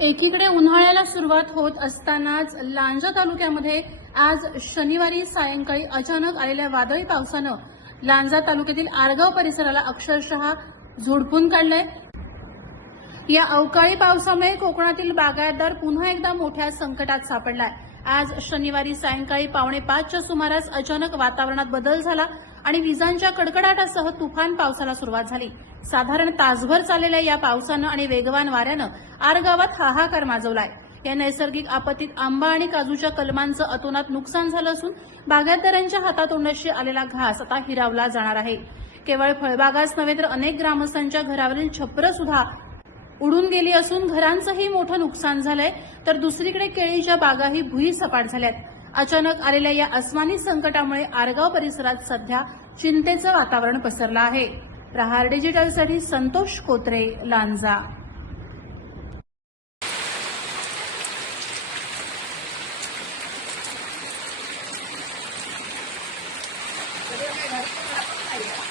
एकीकडे उन्हाळ्याला सुरुवात होत असतानाच लांजा तालुक्यामध्ये आज शनिवारी सायंकाळी अचानक आलेल्या वादळी पावसानं लांजा तालुक्यातील आरगाव परिसराला अक्षरशः झोडपून काढलंय। या अवकाळी पावसामुळे कोकणातील बागायतदार पुन्हा एकदा मोठ्या संकटात सापडलाय। आज शनिवारी सायंकाळी 4:45च्या सुमारास अचानक वातावरणात बदल झाला आणि विजांच्या कडकडाटासह तुफान पावसाला सुरुवात झाली। साधारण तासभर चाललेल्या या पावसानं आणि वेगवान वाऱ्यानं आरगावात हाहाकार माजवलाय। या नैसर्गिक आपत्तीत आंबा आणि काजूच्या कलमांचं अतोनात नुकसान झालं असून बागायतदारांच्या हातातोंडाशी आलेला घास आता हिरावला जाणार आहे। केवळ फळबागाच नव्हे तर अनेक ग्रामस्थांच्या घरावरील छप्पर सुद्धा उडून गेली असून घरांचंही मोठं नुकसान झालंय, तर दुसरीकडे केळीच्या बागाही भुईसपाट झाल्यात। अचानक आलेल्या या अस्मानी संकटामुळे आरगाव परिसरात सध्या चिंतेचं वातावरण पसरलं आहे। प्रहार डिजिटलसाठी संतोष कोत्रे, लांजा। Jadi,